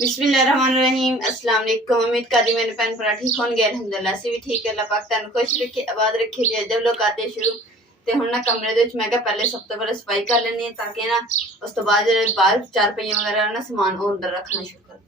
बिस्मिल्लाहिर्रहमानिर्रहीम। अस्सलाम वालेकुम। उम्मीद करती मेरे भैन भरा ठीक होंगे। अल्हम्दुलिल्लाह से भी ठीक है। अल्लाह पाक तुहानू खुश रखे, आबाद रखे जी। जब लोग आते शुरू ते हुण ना कमरे दे विच मैं कहा पहले सब तो पहले सफाई कर लैनी है ताकि ना उस तो बाद जेह्ड़े बाहर चारपाइयां वगैरह ना समान ओह अंदर रखना शुरू कर।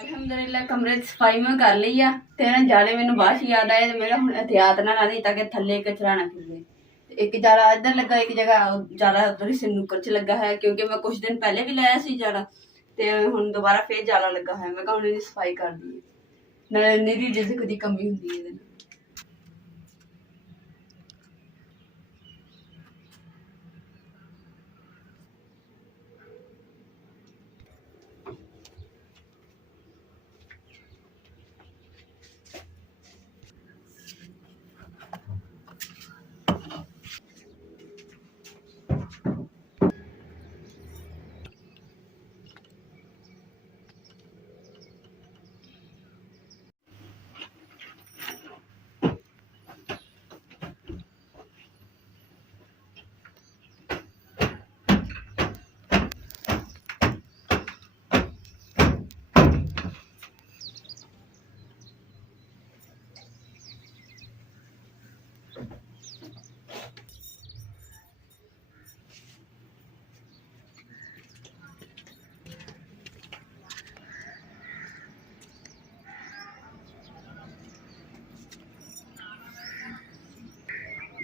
अल्हम्दुलिल्लाह कमरे की सफाई मैं कर ली है। तेरा जाले मैनू बाद याद आया तो मेरा हुण एहतियात ना ला दी ताकि थल्ले कचरा ना फिरे। एक जाला इधर लगा, एक जगह जाला उधर ही नुक्कड़ च लगा है क्योंकि मैं कुछ दिन पहले भी लाया सी जाला ते हुण दोबारा फिर जाला लगा है। मैं कहा हुण इहदी सफाई कर दी नाले निरी रिज़्क दी कमी हुंदी है इहदे नाल।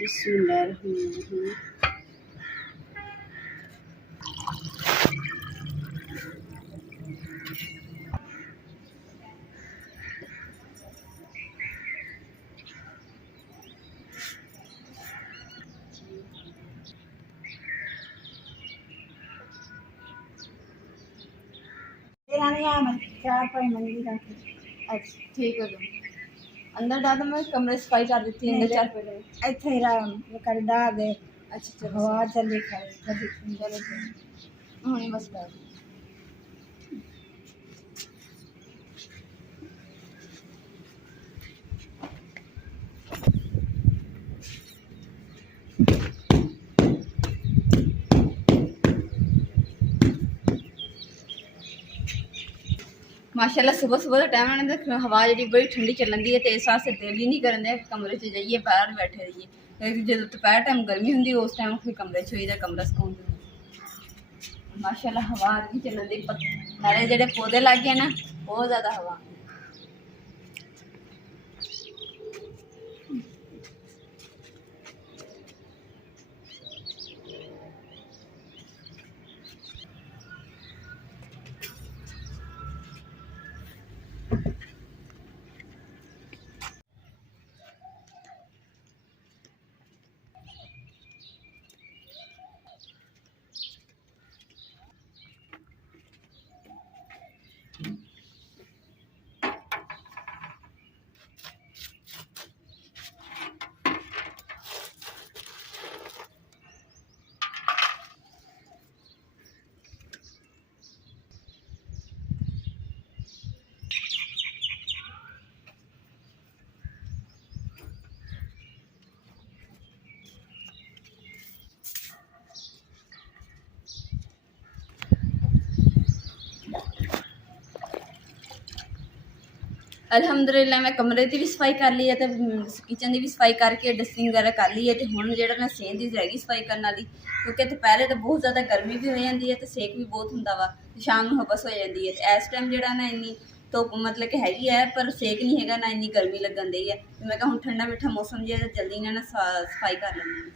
बिस्मिल्लाहिर्रहमानिर्रहीम। अच्छा ठीक है तुम अंदर डाल मैं कमरे सफाई कर देती है अंदर चार पे ਇੱਥੇ ਕਰ ਦਾਗ ਦੇ अच्छा चलो ਹਵਾ ਚੱਲੀ ਖਾਏ ਕਦੀ ਸੁੰਦਰ हुणे बस डाल माशाल्लाह सुबह सुबह का टाइम है। हवा जी बड़ी ठंडी चलन दी है तो इस वास्ते दिल ही नहीं करते कमरे च जाइए बाहर बैठे रहिए। जो दोपहर टाइम गर्मी होंगी उस टाइम फिर कमरे च होईदा कमरा सुकून देंदा। माशाल्लाह हवा नहीं चलन दी नाले जेह्ड़े पौधे लागे ना बहुत ज़्यादा हवा आंदी। ਅਲਹਮਦੁਲਿਲਾ ਮੈਂ ਕਮਰੇ ਦੀ ਵੀ ਸਫਾਈ ਕਰ ਲਈ ਹੈ ਤੇ ਕਿਚਨ ਦੀ ਵੀ ਸਫਾਈ ਕਰਕੇ ਡਸਟਿੰਗ ਵਗੈਰਾ ਕਰ ਲਈ ਹੈ ਤੇ ਹੁਣ ਜਿਹੜਾ ਮੈਂ ਸੇਨ ਦੀ ਰਹਿ ਗਈ ਸਫਾਈ ਕਰਨ ਵਾਲੀ, ਕਿਉਂਕਿ ਦੁਪਹਿਰੇ ਤਾਂ ਬਹੁਤ ਜ਼ਿਆਦਾ ਗਰਮੀ ਵੀ ਹੋ ਜਾਂਦੀ ਹੈ ਤੇ ਸੇਕ ਵੀ ਬਹੁਤ ਹੁੰਦਾ ਵਾ ਤੇ ਸ਼ਾਮ ਨੂੰ ਹਬਸ ਹੋ ਜਾਂਦੀ ਹੈ ਤੇ ਇਸ ਟਾਈਮ ਜਿਹੜਾ ਨਾ ਇੰਨੀ ਧੁੱਪ ਮਤਲਬ ਕਿ ਹੈਗੀ ਹੈ ਪਰ ਸੇਕ ਨਹੀਂ ਹੈਗਾ, ਨਾ ਇੰਨੀ ਗਰਮੀ ਲੱਗਣ ਡਈ ਹੈ ਤੇ ਮੈਂ ਕਿਹਾ ਹੁਣ ਠੰਡਾ ਮਿੱਠਾ ਮੌਸਮ ਜਿਹਾ ਜਲਦੀ ਨਾ ਸਫਾਈ ਕਰ ਲੈਂਦੀ ਹਾਂ।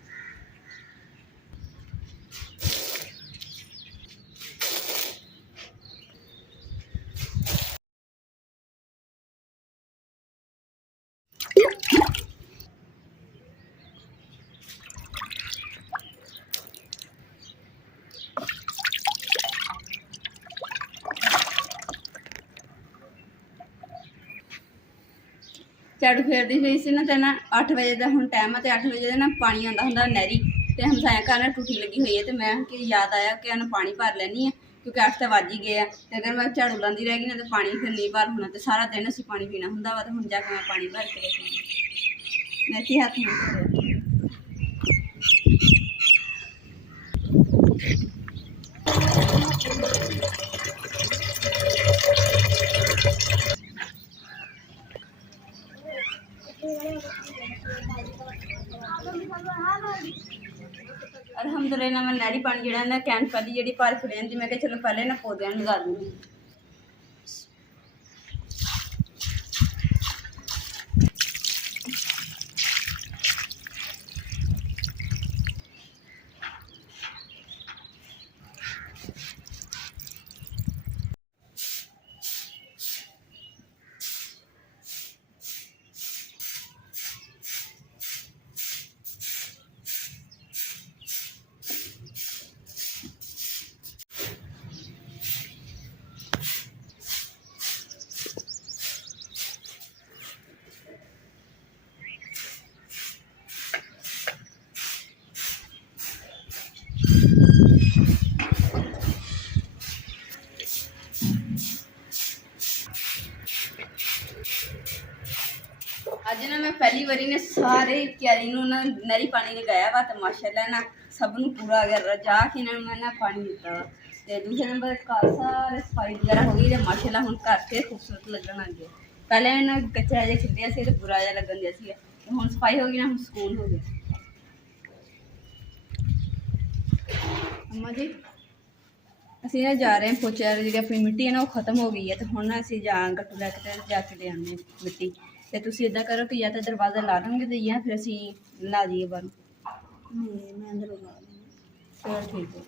ਝਾੜੂ ਫੇਰਦੀ ਹੋਈ ਸੀ ਨਾ ਤੇ ਨਾ 8 ਵਜੇ ਦਾ ਹੁਣ ਟਾਈਮ ਆ ਤੇ 8 ਵਜੇ ਦਾ ਨਾ ਪਾਣੀ ਆਉਂਦਾ ਹੁੰਦਾ ਨਹਿਰੀ ਤੇ ਹਮਸਾਇਆ ਘਰ ਨਾਲ ਟੂਟੀ ਲੱਗੀ ਹੋਈ ਹੈ ਤੇ ਮੈਂ ਕਿ ਯਾਦ ਆਇਆ ਕਿ ਇਹਨੂੰ ਪਾਣੀ ਭਰ ਲੈਣੀ ਆ ਕਿਉਂਕਿ 8 ਤਾਂ ਵੱਜ ਹੀ ਗਏ ਆ ਤੇ ਅਗਰ ਮੈਂ ਝਾੜੂ ਲਾਉਂਦੀ ਰਹਿ ਗਈ ਨਾ ਤੇ ਪਾਣੀ ਫਿਰ ਨਹੀਂ ਭਰ ਹੋਣਾ ਤੇ ਸਾਰਾ ਦਿਨ ਅਸੀਂ ਪਾਣੀ ਪੀਣਾ ਹੁੰਦਾ ਵਾ ਤੇ ਹੁਣ ਜਾ ਕੇ ਮੈਂ ਪਾਣੀ ਭਰ ਕੇ ਰੱਖਣੀ ਮੈਂ ਕੀ ਹੱਥ ਨਹੀਂ ਅਲਹਮਦੁਲਿਲਾ ਮੈਂ ਨਹਿਰੀ ਪਾਣੀ ਜਿਹੜਾ ਨਾ ਕੈਨ ਵਾਲੀ ਜਿਹੜੀ ਭਰ ਕੇ ਲੈਂਦੀ ਮੈਂ ਕਿਹਾ ਚਲੋ ਪਹਿਲੇ ਨਾ ਪੌਦਿਆਂ ਨੂੰ ਲਗਾ ਦੂੰਗੀ। ਅੱਜ ਨਾ ਮੈਂ ਪਹਿਲੀ ਵਾਰੀ ਨੇ ਸਾਰੇ ਕਿਆਰੀ ਨੂੰ ਨਾ ਨਹਿਰੀ ਪਾਣੀ ਲਗਾਇਆ ਵਾ ਤੇ ਮਾਸ਼ਾਅੱਲਾ ਨਾ ਸਭ ਨੂੰ ਪੂਰਾ ਆ ਗਿਆ ਰਜਾ ਕੇ ਇਹਨਾਂ ਨੂੰ ਮੈਂ ਨਾ ਪਾਣੀ ਦਿੱਤਾ ਵਾ ਤੇ ਦੂਸਰੇ ਨੰਬਰ ਘਰ ਸਾਰੇ ਸਫਾਈ ਵਗੈਰਾ ਹੋ ਗਈ ਤੇ ਮਾਸ਼ਾਅੱਲਾ ਹੁਣ ਘਰ ਤੇ ਖੂਬਸੂਰਤ ਲੱਗਣ ਲੱਗ ਗਿਆ। ਪਹਿਲੇ ਇਹਨਾਂ ਕੱਚਾ ਜਿਹਾ ਖਿੱਲਿਆ ਸੀ ਤੇ ਬੁਰਾ ਜਿਹਾ ਲੱਗਣ ਦਿਆ ਸੀ ਤੇ ਹੁਣ ਸਫਾਈ ਹੋ ਗਈ ਨਾ ਹੁਣ ਸਕੂਨ ਹੋ ਗਿਆ। ਅੰਮਾ ਜੀ ਅਸੀਂ ਨਾ ਜਾ ਰਹੇ ਹਾਂ ਪੋਚੇ ਵਾਲੀ ਜਿਹੜੀ ਆਪਣੀ ਮਿੱਟੀ ਹੈ ਨਾ ਉਹ ਖਤਮ ਹੋ ਗਈ ਹੈ ਤੇ ਹੁਣ ਨਾ ਅਸੀਂ ਗੱਟੂ ਲੈ ਕੇ ਤੇ ਜਾ ਕੇ ਲੈ ਆਉਂਦੇ ਹਾਂ ਮਿੱਟੀ ਤੇ ਤੁਸੀਂ ਇਦਾਂ ਕਰੋ ਕਿ ਜਾਂ ਤਾਂ ਦਰਵਾਜ਼ਾ ਲਾ ਦੋਗੇ ਤੇ ਜਾਂ ਫਿਰ ਅਸੀਂ ਲਾ ਦਈਏ ਬਾਹਰ। ਮੈਂ ਅੰਦਰ ਲਾ ਚਲੋ ਠੀਕ ਹੈ।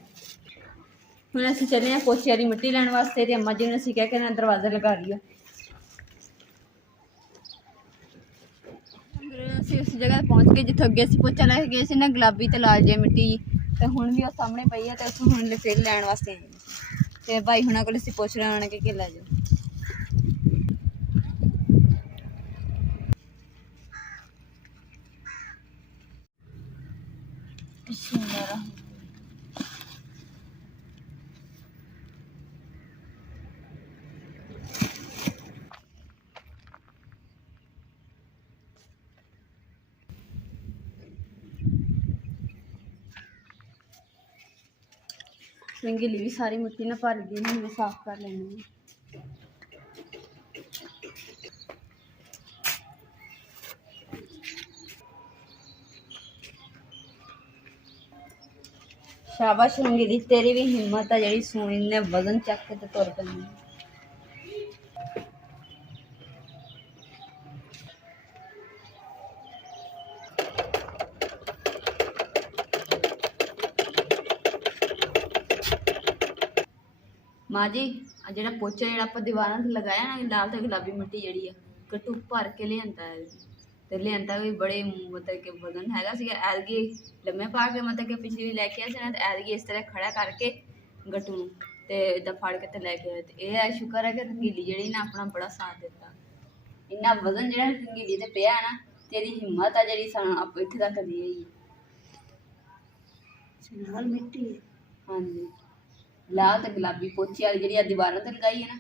ਹੁਣ ਅਸੀਂ ਚੱਲੇ ਹਾਂ ਪੋਚੇ ਵਾਲੀ ਮਿੱਟੀ ਲੈਣ ਵਾਸਤੇ ਤੇ ਅੰਮਾ ਜੀ ਨੇ ਅਸੀਂ ਕਹਿ ਕੇ ਨਾ ਦਰਵਾਜ਼ਾ ਲਗਾ ਲਿਆ। ਅਸੀਂ ਉਸ ਜਗ੍ਹਾ ਪਹੁੰਚ ਗਏ ਜਿੱਥੇ ਅੱਗੇ ਅਸੀਂ ਪੋਚਾ ਲੈ ਕੇ ਗਏ ਸੀ ਨਾ ਗੁਲਾਬੀ ਤੇ ਲਾਲ ਜਿਹੀ ਮਿੱਟੀ ਤੇ ਹੁਣ ਵੀ ਉਹ ਸਾਹਮਣੇ ਪਈ ਹੈ ਤੇ ਉੱਥੋਂ ਹੁਣ ਫਿਰ ਲੈਣ ਵਾਸਤੇ ਆਏ ਤੇ ਭਾਈ ਹੁਣਾਂ ਕੋਲ ਅਸੀਂ ਪੁੱਛ ਰਹੇ ਹਾਂ ਕਿ ਲੈ ਜਾਓ। रंगीली भी सारी मिट्टी ना भर गई, मैं साफ कर लेनी। शाबाश रंगीली, तेरी भी हिम्मत है जी सोनी ने वजन चक के तुर पैनी। माँ जी जो पोचा जो दीवारों से लगाया ना लाल तो गुलाबी मिट्टी जी कट्टू भर के लिया है तो लिया भी बड़े मतलब कि वजन हैगा एलगी लम्बे पा के मतलब कि पिछली लैके आए तो एलगी इस तरह खड़ा करके गट्टू तो इदा फड़ के तो लैके आए तो यह शुक्र है कि रंगीली जी ना अपना बड़ा साथ दिता। इन्ना वजन जो रंगीली से पिया है ना तेरी हिम्मत है जी आप इतने तक दी है मिट्टी। हाँ जी लाल तो गुलाबी पोची वाली जी दीवारों से लगाई है ना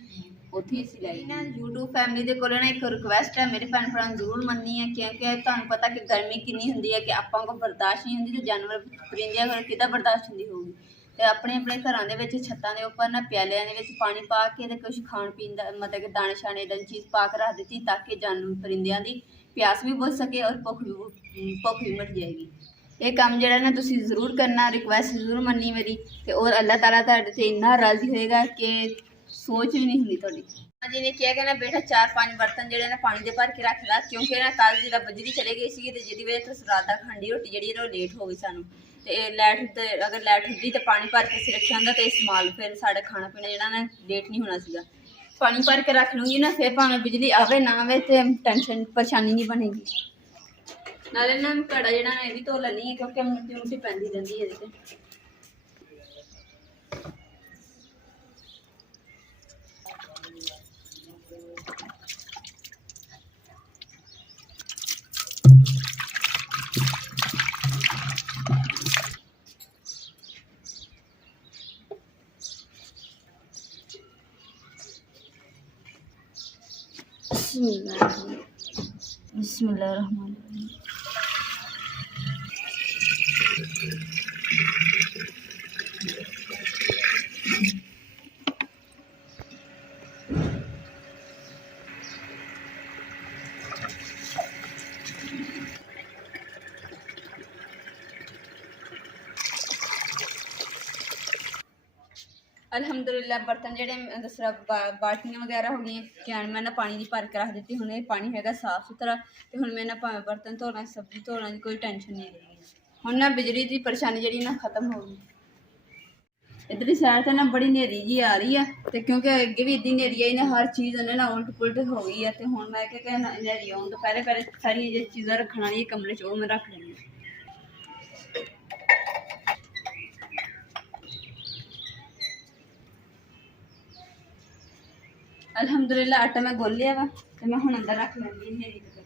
उत्थे असीं लाई ना। यूट्यूब फैमिली के कोल एक रिक्वेस्ट है मेरे भैन भरा जरूर मननी है क्योंकि तुहानूं पता कि गर्मी कितनी होंदी है कि आपां को बर्दाश्त नहीं होंदी तो जानवर परिंदियां फिर किदा बर्दाश्त होंदी होगी। ਤੇ ਆਪਣੇ ਆਪਣੇ ਘਰਾਂ ਦੇ ਵਿੱਚ ਛੱਤਾਂ ਦੇ ਉੱਪਰ ਨਾ ਪਿਆਲਿਆਂ ਦੇ ਵਿੱਚ ਪਾਣੀ ਪਾ ਕੇ ਤੇ ਕੁਝ ਖਾਣ ਪੀਣ ਦਾ ਮਤਲਬ ਕਿ ਦਾਣੇ ਸ਼ਾਣੇ ਦੀ ਚੀਜ਼ ਪਾ ਕੇ ਰੱਖ ਦਿੱਤੀ ਤਾਂ ਕਿ ਜਾਨਵਰ ਪਰਿੰਦਿਆਂ ਦੀ ਪਿਆਸ ਵੀ ਬੁੱਝ ਸਕੇ ਔਰ ਭੁੱਖ ਵੀ ਮਿਟ ਜਾਏਗੀ। ਇਹ ਕੰਮ ਜਿਹੜਾ ਨਾ ਤੁਸੀਂ ਜ਼ਰੂਰ ਕਰਨਾ, ਰਿਕੁਐਸਟ ਜ਼ਰੂਰ ਮੰਨਣੀ ਮੇਰੀ, ਤੇ ਔਰ ਅੱਲਾਹ ਤਾਲਾ ਤੁਹਾਡੇ ਤੇ ਇੰਨਾ ਰਾਜ਼ੀ ਹੋਏਗਾ ਕਿ ਸੋਚ ਵੀ ਨਹੀਂ ਹੁੰਦੀ ਤੁਹਾਡੀ। ਜੀ ਨੇ ਕਿਹਾ ਕਿ ਨਾ ਬੇਟਾ 4-5 ਬਰਤਨ ਜਿਹੜੇ ਨਾ ਪਾਣੀ ਦੇ ਭਰ ਕੇ ਰੱਖ ਲਾ, ਕਿਉਂਕਿ ਨਾ ਕੱਲ ਜਿਹੜਾ ਬਿਜਲੀ ਚਲੇ ਗਈ ਸੀ ਤੇ ਜਿਹਦੀ ਵਜ੍ਹਾ ਤੋਂ ਰਾਤ ਦਾ ਖਾਂਡੀ ਰੋਟੀ ਜਿਹੜੀ ਉਹ ਲੇਟ ਹੋ ਗਈ ਸਾਨੂੰ। ਤੇ ਅਗਰ ਲਾਈਟ ਹੁੰਦੀ ਤੇ ਪਾਣੀ ਭਰ ਕੇ ਅਸੀਂ ਰੱਖਿਆ ਹੁੰਦਾ ਤੇ ਇਸਤੇਮਾਲ ਫਿਰ ਸਾਡਾ ਖਾਣਾ ਪੀਣਾ ਜਿਹੜਾ ਨਾ ਲੇਟ ਨਹੀਂ ਹੋਣਾ ਸੀਗਾ। ਪਾਣੀ ਭਰ ਕੇ ਰੱਖ ਲੂੰਗੀ ਨਾ, ਫਿਰ ਭਾਵੇਂ ਬਿਜਲੀ ਆਵੇ ਨਾ ਆਵੇ ਤੇ ਟੈਨਸ਼ਨ ਪਰੇਸ਼ਾਨੀ ਨਹੀਂ ਬਣੇਗੀ। ਨਾਲੇ ਨਾ ਘੜਾ ਜਿਹੜਾ ਨਾ ਇਹ ਵੀ ਧੋ ਲੈਣੀ ਹੈ ਕਿਉਂਕਿ ਮਿੱਟੀ ਮੁੱਟੀ ਪੈਂਦੀ ਰਹਿੰਦੀ ਹੈ ਇਹਦੇ ਤੇ। बिस्मिल्लाहिर्रहमानिर्रहीम। अल्हम्दुलिल्लाह बर्तन जेह्ड़े दसरा बाल्टियां वगैरह हो गई कैन मैं ना पानी दी भर के रख दी। हुण पानी हैगा साफ सुथरा ते हुण मैं ना भावें बर्तन धोना सब्जी धोना दी कोई टेंशन नहीं रहेगी। हुण ना बिजली की परेशानी जेह्ड़ी ना खत्म हो गई। इधरली साइड ते ना बड़ी नेरी जी आ रही है ते क्योंकि अगे भी इद्दी नेरी आई ना हर चीज़ ना उल्ट पुलट हो गई है ते हुण मैं क्या नेरी आउण तो पहले सारियां चीज़ां रखण वाली कमरे च ओह मैं रख लैनी। अल्हम्दुलिल्लाह आटा मैं गोल लिया वा तो मैं हुण अंदर रख लैंदी नेरी ते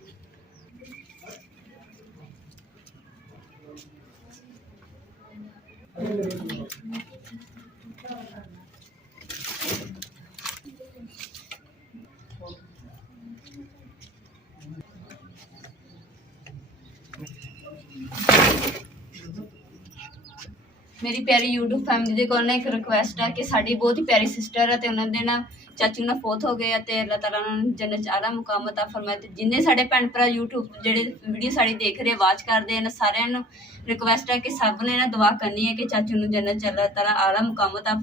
मेरी प्यारी यूट्यूब फैमिली दे कोल ना एक रिक्वेस्ट है कि साड़ी बहुत ही प्यारी सिस्टर है ते उन्हां दे ना चाचू ना फोत हो गए ते अल्लाह ताला उन्हां नूं जन्नत च आला मुकाम अता फरमाए। ते जिन्ने साडे भैन भरा यूट्यूब जेह्ड़े वीडियो साड़ी देख रहे वाच करदे न सारिआं नूं रिक्वेस्ट है कि सब ने ना दुआ करनी है कि चाचू नूं जन्नत च अल्लाह ताला आला मुकाम अता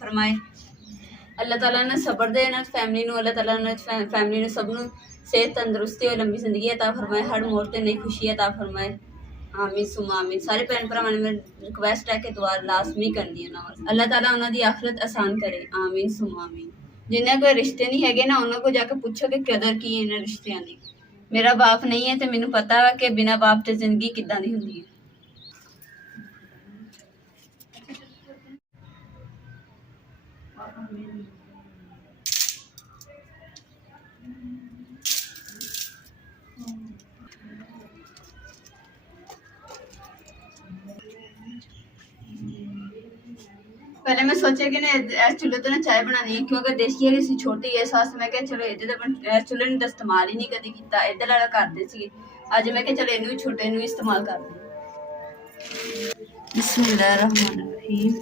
फरमाए। अल्लाह ताला ने सबर दे ना फैमिली नूं, अल्लाह ताला ने फैमिली नूं सब नूं सेहत तंदुरुस्ती और लंबी जिंदगी अता फरमाए, हर मोड़ ते नई खुशी अता फरमाए। आमीन सुमा आमीन। सारे भैन भरावां ने मेरी रिक्वेस्ट है कि दुआ लाजमी करनी है ना, अल्लाह ताला उन्हां दी आखिरत आसान करे। आमीन सुमा आमीन। जिन्हें कोई रिश्ते नहीं हैगे ना उन्होंने को जाके पूछो कि कदर की है इन्हां रिश्तियां दी। मेरा बाप नहीं है तो मैनूं पता है कि बिना बाप ते जिंदगी किदां दी हुंदी है। पहले मैं सोचा कि ना इस चूल्हे तो ना चाय बनानी है क्योंकि देसी है सी छोटी है सास। मैं क्या चलो इधर इस चूल्हे ने तो इस्तेमाल ही नहीं कभी किया, इधर वाला करते सी। अज मैं क्या चलो इनू छोटे नू इस्तेमाल कर दी। बिस्मिल्लाहिर्रहमानिर्रहीम।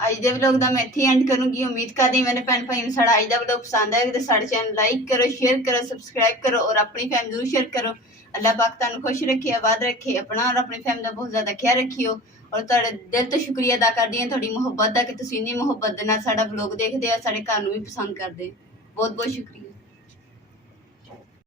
अज के व्लॉग का मैं इत्थे एंड करूँगी। उम्मीद करती मेरे भैन भाई ने साड़ा अज का व्लॉग पसंद आएगा तो साढ़े चैनल लाइक करो, शेयर करो, सबसक्राइब करो और अपनी फैमिली जरूर शेयर करो। ਅੱਲਾਹ ਪਾਕ ਤੁਹਾਨੂੰ ਖੁਸ਼ ਰੱਖੇ, ਆਬਾਦ ਰੱਖੇ, ਆਪਣਾ ਔਰ ਆਪਣੀ ਫੈਮਿਲੀ ਦਾ ਬਹੁਤ ਜ਼ਿਆਦਾ ਖਿਆਲ ਰੱਖਿਓ। ਔਰ ਤੁਹਾਡੇ ਦਿਲ ਤੋਂ ਸ਼ੁਕਰੀਆ ਅਦਾ ਕਰਦੀ ਹਾਂ ਤੁਹਾਡੀ ਮੁਹੱਬਤ ਦਾ, ਕਿ ਤੁਸੀਂ ਇੰਨੀ ਮੁਹੱਬਤ ਦੇ ਨਾਲ ਸਾਡਾ ਵਲੋਗ ਦੇਖਦੇ ਆ, ਸਾਡੇ ਘਰ ਨੂੰ ਵੀ ਪਸੰਦ ਕਰਦੇ। ਬਹੁਤ ਬਹੁਤ ਸ਼ੁਕਰੀਆ।